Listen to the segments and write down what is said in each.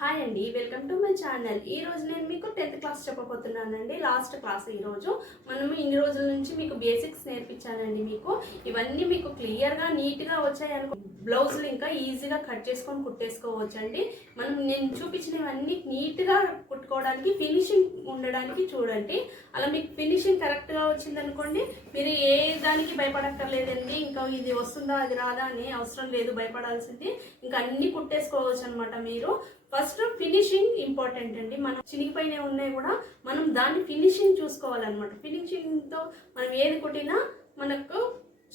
Hi అండి welcome to my channel ఈ రోజు నేను మీకు టెన్త్ క్లాస్ చెప్పబోతున్నానండి. లాస్ట్ క్లాస్ ఈరోజు మనము ఇన్ని రోజుల నుంచి మీకు బేసిక్స్ నేర్పించానండి మీకు. ఇవన్నీ మీకు క్లియర్గా నీట్గా వచ్చాయనుకో బ్లౌజులు ఇంకా ఈజీగా కట్ చేసుకొని కుట్టేసుకోవచ్చండి. మనం నేను చూపించినవన్నీ నీట్గా కుట్టుకోవడానికి ఫినిషింగ్ ఉండడానికి చూడండి. అలా మీకు ఫినిషింగ్ కరెక్ట్గా వచ్చిందనుకోండి మీరు ఏ దానికి భయపడక్కర్లేదండి. ఇంకా ఇది వస్తుందా అది రాదా అని అవసరం లేదు భయపడాల్సింది. ఇంకా అన్నీ కుట్టేసుకోవచ్చు అనమాట మీరు. ఫస్ట్ ఫినిషింగ్ ఇంపార్టెంట్ అండి. మనం చినిగిపోయిన ఉన్నాయి కూడా మనం దాన్ని ఫినిషింగ్ చూసుకోవాలన్నమాట. ఫినిషింగ్తో మనం ఏది కుట్టినా మనకు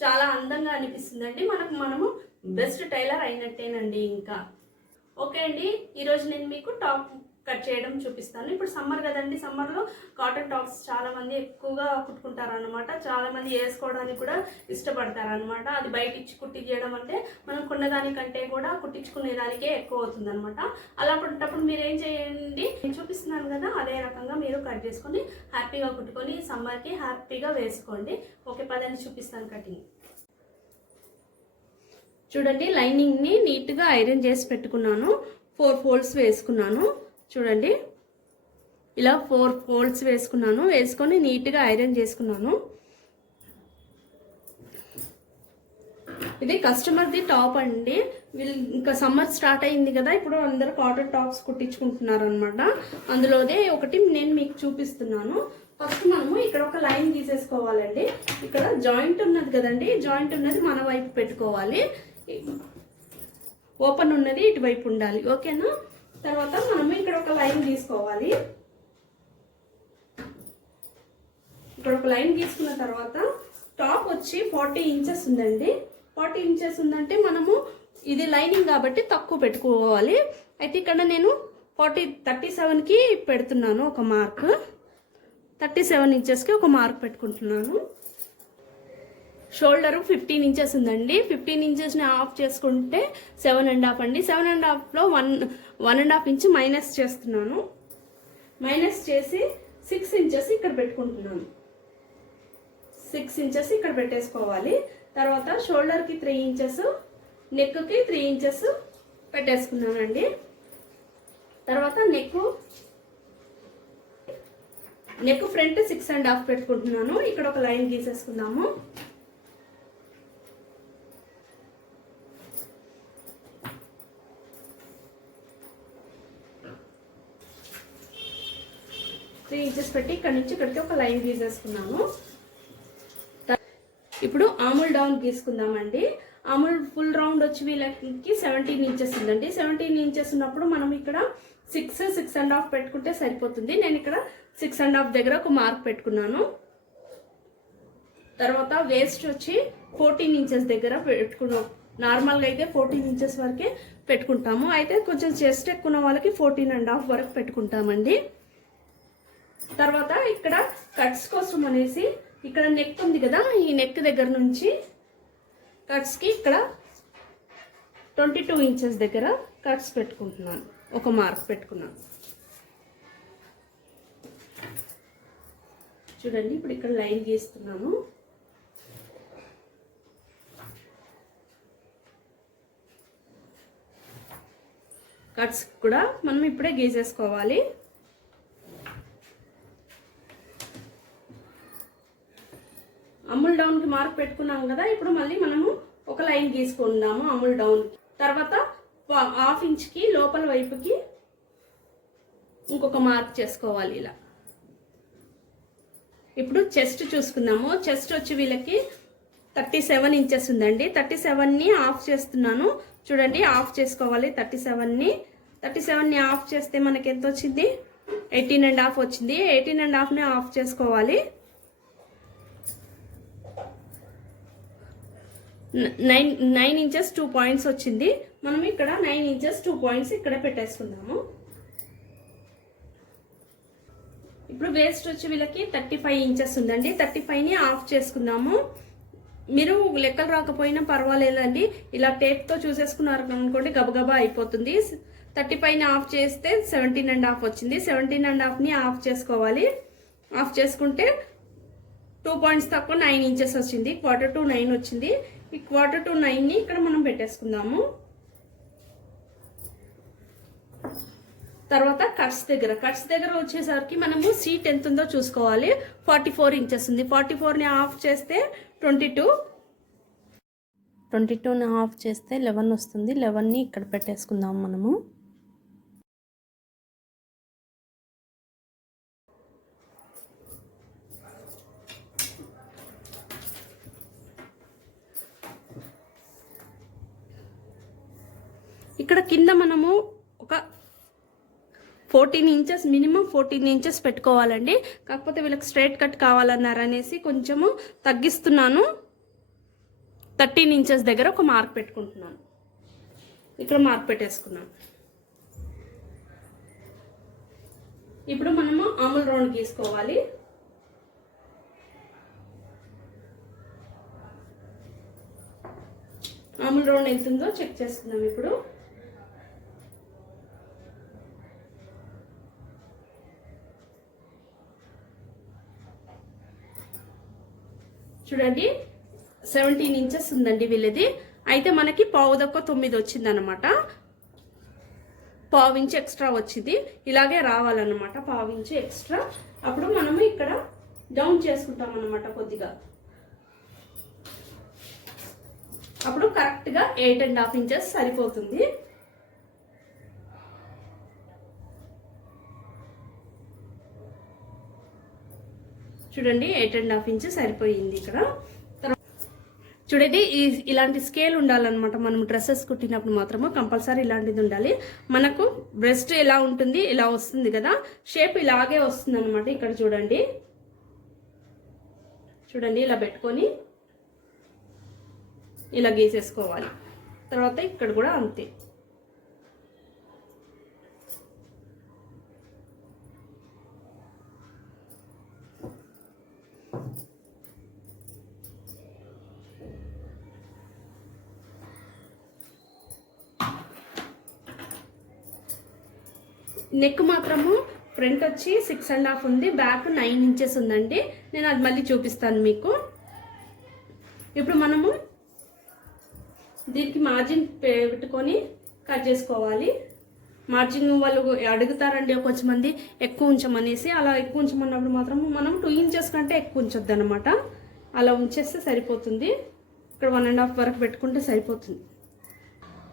చాలా అందంగా అనిపిస్తుందండి. మనకు మనము Mm. బెస్ట్ టైలర్ అయినట్టేనండి ఇంకా. ఓకే అండి ఈరోజు నేను మీకు టాప్ కట్ చేయడం చూపిస్తాను. ఇప్పుడు సమ్మర్ కదండి సమ్మర్లో కాటన్ టాప్స్ చాలా మంది ఎక్కువగా కుట్టుకుంటారు అనమాట చాలా మంది వేసుకోవడానికి కూడా ఇష్టపడతారు అనమాట అది బయట ఇచ్చి కుట్టించడం అంటే మనం కొన్నదానికంటే కూడా కుట్టించుకునే దానికే ఎక్కువ అవుతుంది అనమాట అలాంటప్పుడు మీరు ఏం చేయండి నేను చూపిస్తున్నాను కదా అదే రకంగా మీరు కట్ చేసుకొని హ్యాపీగా కుట్టుకొని సమ్మర్కి హ్యాపీగా వేసుకోండి. ఓకే పదని చూపిస్తాను కటింగ్ చూడండి లైనింగ్ని నీట్గా ఐరన్ చేసి పెట్టుకున్నాను. ఫోర్ ఫోల్డ్స్ వేసుకున్నాను. చూడండి ఇలా ఫోర్ ఫోల్డ్స్ వేసుకున్నాను. వేసుకొని నీట్గా ఐరన్ చేసుకున్నాను. ఇది కస్టమర్ది టాప్ అండి. వీళ్ళు ఇంకా సమ్మర్ స్టార్ట్ అయింది కదా ఇప్పుడు అందరూ కాటన్ టాప్స్ కుట్టించుకుంటున్నారు అనమాట అందులోదే ఒకటి నేను మీకు చూపిస్తున్నాను. ఫస్ట్ మనము ఇక్కడ ఒక లైన్ తీసేసుకోవాలండి. ఇక్కడ జాయింట్ ఉన్నది కదండి జాయింట్ ఉన్నది మన వైపు పెట్టుకోవాలి. ఓపెన్ ఉన్నది ఇటువైపు ఉండాలి. ఓకేనా? తర్వాత మనము ఇక్కడ ఒక లైన్ తీసుకోవాలి ఇక్కడ ఒక లైన్ తీసుకున్న తర్వాత టాప్ వచ్చి ఫార్టీ ఇంచెస్ ఉందండి. ఫార్టీ ఇంచెస్ ఉందంటే మనము ఇది లైనింగ్ కాబట్టి తక్కువ పెట్టుకోవాలి. అయితే ఇక్కడ నేను ఫార్టీ థర్టీ సెవెన్కి పెడుతున్నాను ఒక మార్క్. థర్టీ సెవెన్ ఇంచెస్కి ఒక మార్క్ పెట్టుకుంటున్నాను. షోల్డర్ ఫిఫ్టీన్ ఇంచెస్ ఉందండి. ఫిఫ్టీన్ ఇంచెస్ని ఆఫ్ చేసుకుంటే సెవెన్ అండ్ హాఫ్ అండి. సెవెన్ అండ్ హాఫ్లో one one and half inch minus చేస్తున్నాను. మైనస్ చేసి సిక్స్ ఇంచెస్ ఇక్కడ పెట్టుకుంటున్నాను. సిక్స్ ఇంచెస్ ఇక్కడ పెట్టేసుకోవాలి. తర్వాత షోల్డర్కి త్రీ ఇంచెస్ నెక్కి త్రీ ఇంచెస్ పెట్టేసుకున్నానండి. తర్వాత neck neck front six and half పెట్టుకుంటున్నాను. ఇక్కడ ఒక లైన్ గీసేసుకుందాము. త్రీ ఇంచెస్ పెట్టి ఇక్కడ నుంచి ఇక్కడికి ఒక లైన్ గీసేసుకున్నాము. ఇప్పుడు ఆముల్ డౌన్ గీసుకుందామండి. ఆముల్ ఫుల్ రౌండ్ వచ్చి వీళ్ళకి సెవెంటీన్ ఇంచెస్ ఉందండి. సెవెంటీన్ ఇంచెస్ ఉన్నప్పుడు మనం ఇక్కడ సిక్స్ సిక్స్ అండ్ హాఫ్ పెట్టుకుంటే సరిపోతుంది. నేను ఇక్కడ సిక్స్ అండ్ హాఫ్ దగ్గర ఒక మార్క్ పెట్టుకున్నాను. తర్వాత వేస్ట్ వచ్చి ఫోర్టీన్ ఇంచెస్ దగ్గర పెట్టుకున్నాం నార్మల్గా అయితే ఫోర్టీన్ ఇంచెస్ వరకే పెట్టుకుంటాము. అయితే కొంచెం చెస్ట్ ఎక్కువ ఉన్న వాళ్ళకి ఫోర్టీన్ అండ్ హాఫ్ వరకు పెట్టుకుంటామండి. తర్వాత ఇక్కడ కట్స్ కోసం అనేసి ఇక్కడ నెక్ ఉంది కదా ఈ నెక్ దగ్గర నుంచి కట్స్కి ఇక్కడ ట్వంటీ టూ ఇంచెస్ దగ్గర కట్స్ పెట్టుకుంటున్నాను. ఒక మార్క్ పెట్టుకున్నాను. చూడండి ఇప్పుడు ఇక్కడ లైన్ గీస్తున్నాము. కట్స్ కూడా మనం ఇప్పుడే గీసేసుకోవాలి. అమూల్ డౌన్కి మార్క్ పెట్టుకున్నాం కదా ఇప్పుడు మళ్ళీ మనము ఒక లైన్ గీసుకుందాము అమూల్ డౌన్ తర్వాత హాఫ్ ఇంచ్కి లోపల వైపుకి ఇంకొక మార్క్ చేసుకోవాలి ఇలా. ఇప్పుడు చెస్ట్ చూసుకుందాము. చెస్ట్ వచ్చి వీళ్ళకి థర్టీ సెవెన్ ఇంచెస్ ఉందండి. థర్టీ సెవెన్ని ఆఫ్ చేస్తున్నాను. చూడండి ఆఫ్ చేసుకోవాలి. థర్టీ సెవెన్ని థర్టీ సెవెన్ని ఆఫ్ చేస్తే మనకి ఎంత వచ్చింది? ఎయిటీన్ అండ్ హాఫ్ వచ్చింది. ఎయిటీన్ అండ్ హాఫ్ని ఆఫ్ చేసుకోవాలి. Nine nine inches two points వచ్చింది. మనం ఇక్కడ నైన్ ఇంచెస్ టూ పాయింట్స్ ఇక్కడ పెట్టేసుకుందాము. ఇప్పుడు వేస్ట్ వచ్చి వీళ్ళకి థర్టీ ఫైవ్ ఇంచెస్ ఉందండి. థర్టీ ఫైవ్ని ఆఫ్ చేసుకుందాము. మీరు లెక్కలు రాకపోయినా పర్వాలేదండి. ఇలా టేప్తో చూసేసుకున్నారు అనుకోండి గబగబా అయిపోతుంది. థర్టీ ఫైవ్ని ఆఫ్ చేస్తే సెవెంటీన్ అండ్ హాఫ్ వచ్చింది. సెవెంటీన్ అండ్ హాఫ్ని ఆఫ్ చేసుకోవాలి. ఆఫ్ చేసుకుంటే టూ పాయింట్స్ తక్కువ నైన్ ఇంచెస్ వచ్చింది. క్వార్టర్ టు నైన్ వచ్చింది. ఈ క్వార్టర్ టు నైన్ని ఇక్కడ మనం పెట్టేసుకుందాము. తర్వాత కట్స్ దగ్గర. కట్స్ దగ్గర వచ్చేసరికి మనము సీట్ ఎంత ఉందో చూసుకోవాలి. ఫార్టీ ఫోర్ ఇంచెస్ ఉంది. ఫార్టీ ఫోర్ని ఆఫ్ చేస్తే ట్వంటీ టూ. ట్వంటీ టూని ఆఫ్ చేస్తే లెవెన్ వస్తుంది. లెవెన్ని ఇక్కడ పెట్టేసుకుందాము మనము. ఇక్కడ కింద మనము ఒక fourteen inches minimum fourteen inches పెట్టుకోవాలండి. కాకపోతే వీళ్ళకి స్ట్రైట్ కట్ కావాలన్నారు అనేసి కొంచెము తగ్గిస్తున్నాను. థర్టీన్ ఇంచెస్ దగ్గర ఒక మార్క్ పెట్టుకుంటున్నాను. ఇక్కడ మార్క్ పెట్టేసుకున్నాను. ఇప్పుడు మనము ఆముల్ రౌండ్ గీసుకోవాలి. ఆముల్ రౌండ్ ఎంత ఉందో చెక్ చేసుకుందాం ఇప్పుడు. చూడండి సెవెంటీన్ ఇంచెస్ ఉందండి వీళ్ళది. అయితే మనకి పావు దొక్క తొమ్మిది వచ్చిందనమాట పావు ఇంచు ఎక్స్ట్రా వచ్చింది. ఇలాగే రావాలన్నమాట పావు ఇంచు ఎక్స్ట్రా అప్పుడు మనము ఇక్కడ డౌన్ చేసుకుంటాం అనమాట కొద్దిగా. అప్పుడు కరెక్ట్గా ఎయిట్ అండ్ హాఫ్ ఇంచెస్ సరిపోతుంది. చూడండి ఎయిట్ అండ్ హాఫ్ ఇంచ్ సరిపోయింది ఇక్కడ. చూడండి ఈ ఇలాంటి స్కేల్ ఉండాలన్నమాట. మనం డ్రెస్సెస్ కుట్టినప్పుడు మాత్రము కంపల్సరీ ఇలాంటిది ఉండాలి. మనకు బ్రెస్ట్ ఎలా ఉంటుంది ఇలా వస్తుంది కదా. షేప్ ఇలాగే వస్తుంది అనమాట ఇక్కడ చూడండి. చూడండి ఇలా పెట్టుకొని ఇలా గీసేసుకోవాలి. తర్వాత ఇక్కడ కూడా అంతే. నెక్ మాత్రము ఫ్రంట్ వచ్చి సిక్స్ అండ్ హాఫ్ ఉంది బ్యాక్ నైన్ ఇంచెస్ ఉందండి. నేను అది మళ్ళీ చూపిస్తాను మీకు. ఇప్పుడు మనము దీనికి మార్జిన్ పెట్టుకొని కట్ చేసుకోవాలి. మార్జిన్ వాళ్ళు అడుగుతారండి కొంచెం మంది ఎక్కువ ఉంచమనేసి. అలా ఎక్కువ ఉంచమన్నప్పుడు మాత్రం మనం టూ ఇంచెస్ కంటే ఎక్కువ ఉంచొద్దు అనమాట అలా ఉంచేస్తే సరిపోతుంది. ఇక్కడ వన్ అండ్ హాఫ్ వరకు పెట్టుకుంటే సరిపోతుంది.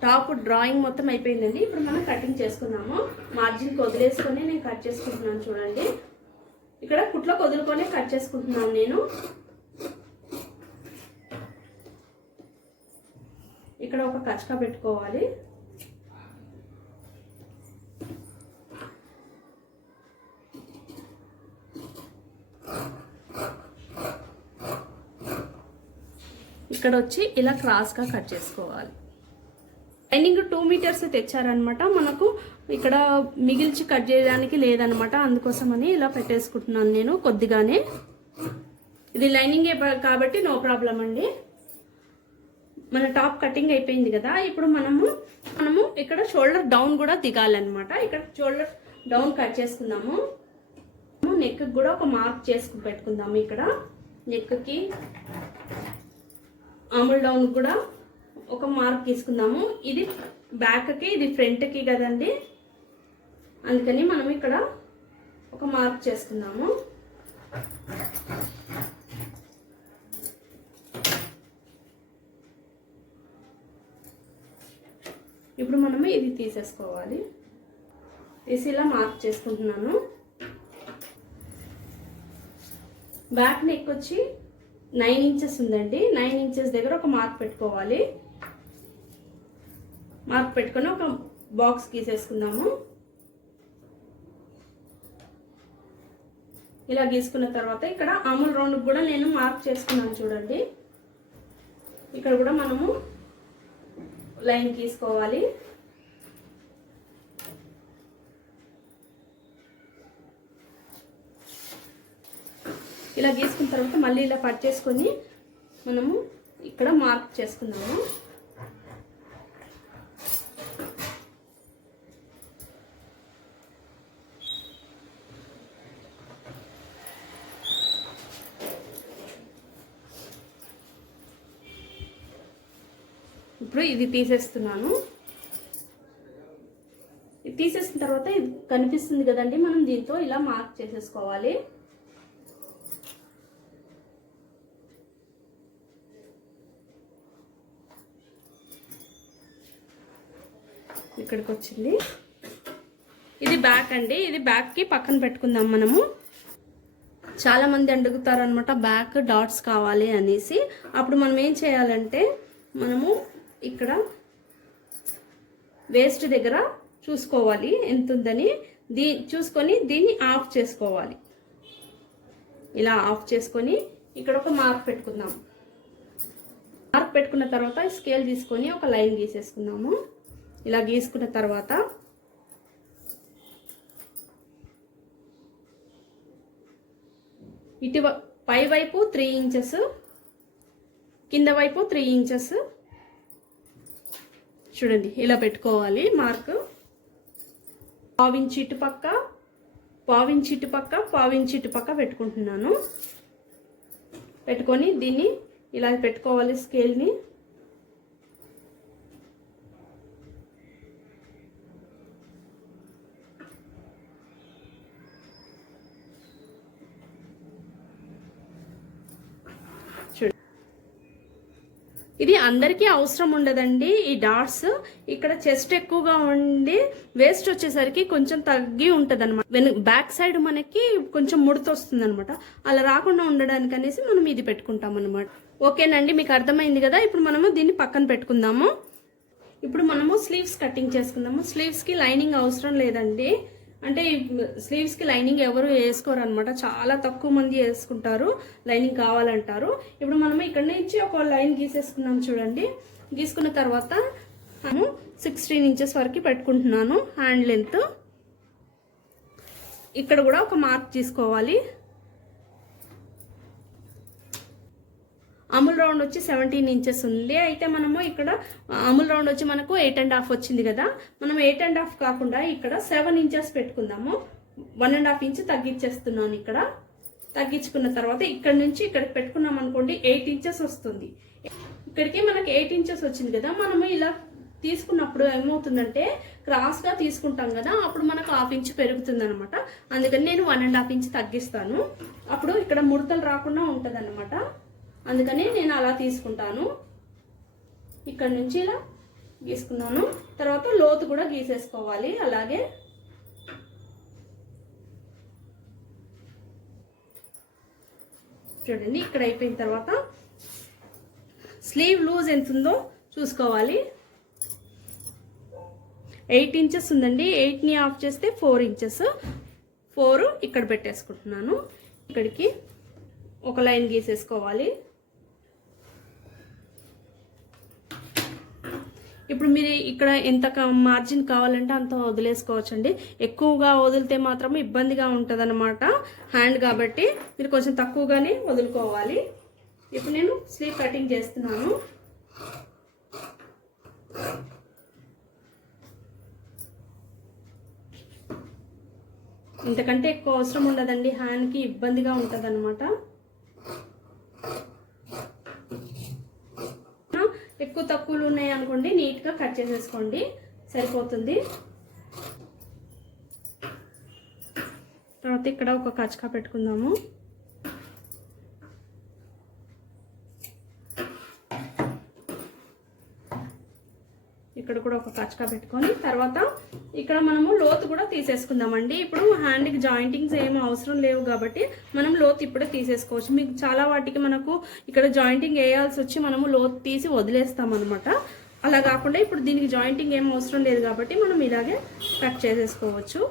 టాప్ డ్రాయింగ్ మొత్తం అయిపోయిందండి. ఇప్పుడు మనం కటింగ్ చేసుకున్నాము మార్జిన్ వదిలేసుకొని నేను కట్ చేసుకుంటున్నాను చూడండి. ఇక్కడ కుట్లో వదులుకొని కట్ చేసుకుంటున్నాను నేను. ఇక్కడ ఒక కచక పెట్టుకోవాలి. ఇక్కడ వచ్చి ఇలా క్రాస్గా కట్ చేసుకోవాలి. లైనింగ్ టూ మీటర్స్ తెచ్చారనమాట మనకు ఇక్కడ మిగిల్చి కట్ చేయడానికి లేదనమాట అందుకోసమని ఇలా పెట్టేసుకుంటున్నాను నేను కొద్దిగానే. ఇది లైనింగే కాబట్టి నో ప్రాబ్లం అండి. మన టాప్ కటింగ్ అయిపోయింది కదా. ఇప్పుడు మనము మనము ఇక్కడ షోల్డర్ డౌన్ కూడా దిగాలన్నమాట. ఇక్కడ షోల్డర్ డౌన్ కట్ చేసుకుందాము. నెక్ కూడా ఒక మార్క్ చేసుకుని పెట్టుకుందాము ఇక్కడ. నెక్కి ఆముల్ డౌన్ కూడా ఒక మార్క్ తీసుకుందాము. ఇది బ్యాక్కి ఇది ఫ్రంట్కి కదండి. అందుకని మనం ఇక్కడ ఒక మార్క్ చేసుకుందాము. ఇప్పుడు మనము ఇది తీసేసుకోవాలి. తీసి ఇలా మార్క్ చేసుకుంటున్నాను. బ్యాక్ నెక్ వచ్చి నైన్ ఇంచెస్ ఉందండి. నైన్ ఇంచెస్ దగ్గర ఒక మార్క్ పెట్టుకోవాలి. మార్క్ పెట్టుకొని ఒక బాక్స్ గీసేసుకుందాము. ఇలా గీసుకున్న తర్వాత ఇక్కడ అమూల్ రౌండ్ కూడా నేను మార్క్ చేసుకున్నాను చూడండి. ఇక్కడ కూడా మనము లైన్ గీసుకోవాలి. ఇలా గీసుకున్న తర్వాత మళ్ళీ ఇలా కట్ చేసుకొని మనము ఇక్కడ మార్క్ చేసుకుందాము. ఇప్పుడు ఇది తీసేస్తున్నాను. ఇది తీసేసిన తర్వాత ఇది కనిపిస్తుంది కదండి మనం దీంతో ఇలా మార్క్ చేసేసుకోవాలి. ఇక్కడికి వచ్చింది ఇది బ్యాక్ అండి ఇది బ్యాక్కి పక్కన పెట్టుకుందాం మనము. చాలామంది అడుగుతారనమాట అడుగుతారు అనమాట బ్యాక్ డాట్స్ కావాలి అనేసి. అప్పుడు మనం ఏం చేయాలంటే మనము ఇక్కడ వేస్ట్ దగ్గర చూసుకోవాలి. ఎంత ఉందని దీ చూసుకొని దీన్ని ఆఫ్ చేసుకోవాలి. ఇలా ఆఫ్ చేసుకొని ఇక్కడ ఒక మార్క్ పెట్టుకుందాం. మార్క్ పెట్టుకున్న తర్వాత స్కేల్ తీసుకొని ఒక లైన్ గీసేసుకుందాము. ఇలా గీసుకున్న తర్వాత ఇటు పై వైపు త్రీ ఇంచెస్ కింద వైపు త్రీ ఇంచెస్ చూడండి ఇలా పెట్టుకోవాలి మార్క్. పావించి ఇటు పక్క పావించిటు పక్క పావించి ఇటు పక్క పెట్టుకుంటున్నాను. పెట్టుకొని దీన్ని ఇలా పెట్టుకోవాలి స్కేల్ని ఇది అందరికీ అవసరం ఉండదండి. ఈ డాట్స్ ఇక్కడ చెస్ట్ ఎక్కువగా ఉండి వేస్ట్ వచ్చేసరికి కొంచెం తగ్గి ఉంటుంది అనమాట బ్యాక్ సైడ్ మనకి కొంచెం ముడత వస్తుంది అనమాట అలా రాకుండా ఉండడానికి అనేసి మనం ఇది పెట్టుకుంటాం అనమాట ఓకేనండి మీకు అర్థమైంది కదా? ఇప్పుడు మనము దీన్ని పక్కన పెట్టుకుందాము. ఇప్పుడు మనము స్లీవ్స్ కటింగ్ చేసుకుందాము. స్లీవ్స్కి లైనింగ్ అవసరం లేదండి. అంటే స్లీవ్స్కి లైనింగ్ ఎవరు వేసుకోరు అనమాట చాలా తక్కువ మంది వేసుకుంటారు. లైనింగ్ కావాలంటారు. ఇప్పుడు మనం ఇక్కడ నుంచి ఒక లైన్ గీసేసుకున్నాం చూడండి. గీసుకున్న తర్వాత నేను సిక్స్టీన్ ఇంచెస్ వరకు పెట్టుకుంటున్నాను హ్యాండ్ లెంత్. ఇక్కడ కూడా ఒక మార్క్ తీసుకోవాలి. అమూల్ రౌండ్ వచ్చి సెవెంటీన్ ఇంచెస్ ఉంది. అయితే మనము ఇక్కడ అమూల్ రౌండ్ వచ్చి మనకు ఎయిట్ అండ్ హాఫ్ వచ్చింది కదా. మనం ఎయిట్ అండ్ హాఫ్ కాకుండా ఇక్కడ సెవెన్ ఇంచెస్ పెట్టుకుందాము. వన్ అండ్ హాఫ్ ఇంచ్ తగ్గించేస్తున్నాను ఇక్కడ. తగ్గించుకున్న తర్వాత ఇక్కడ నుంచి ఇక్కడ పెట్టుకున్నాం అనుకోండి ఎయిట్ ఇంచెస్ వస్తుంది. ఇక్కడికి మనకి ఎయిట్ ఇంచెస్ వచ్చింది కదా. మనము ఇలా తీసుకున్నప్పుడు ఏమవుతుందంటే క్రాస్గా తీసుకుంటాం కదా. అప్పుడు మనకు హాఫ్ ఇంచ్ పెరుగుతుంది అనమాట అందుకని నేను వన్ అండ్ హాఫ్ ఇంచ్ తగ్గిస్తాను. అప్పుడు ఇక్కడ ముడతలు రాకుండా ఉంటుంది అందుకని నేను అలా తీసుకుంటాను. ఇక్కడ నుంచి ఇలా గీసుకున్నాను. తర్వాత లోతు కూడా గీసేసుకోవాలి. అలాగే చూడండి ఇక్కడ అయిపోయిన తర్వాత స్లీవ్ లూజ్ ఎంత ఉందో చూసుకోవాలి. ఎయిట్ ఇంచెస్ ఉందండి. ఎయిట్ని ఆఫ్ చేస్తే ఫోర్ ఇంచెస్. ఫోర్ ఇక్కడ పెట్టేసుకుంటున్నాను. ఇక్కడికి ఒక లైన్ గీసేసుకోవాలి. ఇప్పుడు మీరు ఇక్కడ ఎంత మార్జిన్ కావాలంటే అంత వదిలేసుకోవచ్చండి. ఎక్కువగా వదిలితే మాత్రం ఇబ్బందిగా ఉంటుంది అనమాట హ్యాండ్ కాబట్టి మీరు కొంచెం తక్కువగానే వదులుకోవాలి. ఇప్పుడు నేను స్లీవ్ కటింగ్ చేస్తున్నాను. ఇంతకంటే ఎక్కువ అవసరం ఉండదండి. హ్యాండ్కి ఇబ్బందిగా ఉంటుంది అనమాట ఎక్కువ తక్కువలు ఉన్నాయి అనుకోండి నీట్గా కట్ చేసేసుకోండి. సరిపోతుంది. తర్వాత ఇక్కడ ఒక కచ్చకా పెట్టుకుందాము. ఇక్కడ కూడా ఒక కచ్చకా పెట్టుకొని తర్వాత ఇక్కడ మనము లోతు కూడా తీసేసుకుందామండి. ఇప్పుడు హ్యాండ్కి జాయింటింగ్స్ ఏమీ అవసరం లేవు కాబట్టి మనం లోతు ఇప్పుడే తీసేసుకోవచ్చు. మీకు చాలా వాటికి మనకు ఇక్కడ జాయింటింగ్ వేయాల్సి వచ్చి మనము లోతు తీసి వదిలేస్తాం అనమాట అలా కాకుండా ఇప్పుడు దీనికి జాయింటింగ్ ఏం అవసరం లేదు కాబట్టి మనం ఇలాగే కట్ చేసేసుకోవచ్చు.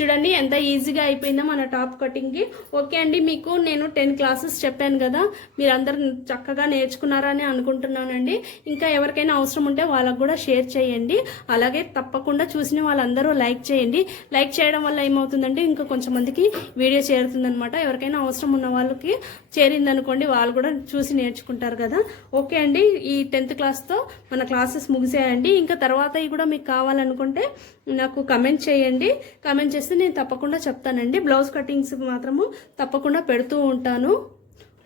చూడండి ఎంత ఈజీగా అయిపోయిందో మన టాప్ కటింగ్కి ఓకే అండి మీకు నేను టెన్ క్లాసెస్ చెప్పాను కదా మీరందరూ చక్కగా నేర్చుకున్నారని అనుకుంటున్నానండి. ఇంకా ఎవరికైనా అవసరం ఉంటే వాళ్ళకు కూడా షేర్ చేయండి. అలాగే తప్పకుండా చూసిన వాళ్ళందరూ లైక్ చేయండి. లైక్ చేయడం వల్ల ఏమవుతుందంటే ఇంకా కొంచెం మందికి వీడియో చేరుతుందనమాట ఎవరికైనా అవసరం ఉన్న వాళ్ళకి చేరిందనుకోండి వాళ్ళు కూడా చూసి నేర్చుకుంటారు కదా. ఓకే అండి ఈ టెన్త్ క్లాస్తో మన క్లాసెస్ ముగిసాయండి. ఇంకా తర్వాత కూడా మీకు కావాలనుకుంటే నాకు కమెంట్ చేయండి. కమెంట్ చేస్తే నేను తప్పకుండా చెప్తానండి. బ్లౌజ్ కటింగ్స్ మాత్రము తప్పకుండా పెడుతూ ఉంటాను.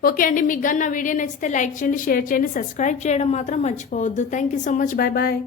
ఓకే అండి మీకు కానీ నా వీడియో నచ్చితే లైక్ చేయండి షేర్ చేయండి సబ్స్క్రైబ్ చేయడం మాత్రం మర్చిపోవద్దు. Thank you so much. Bye bye.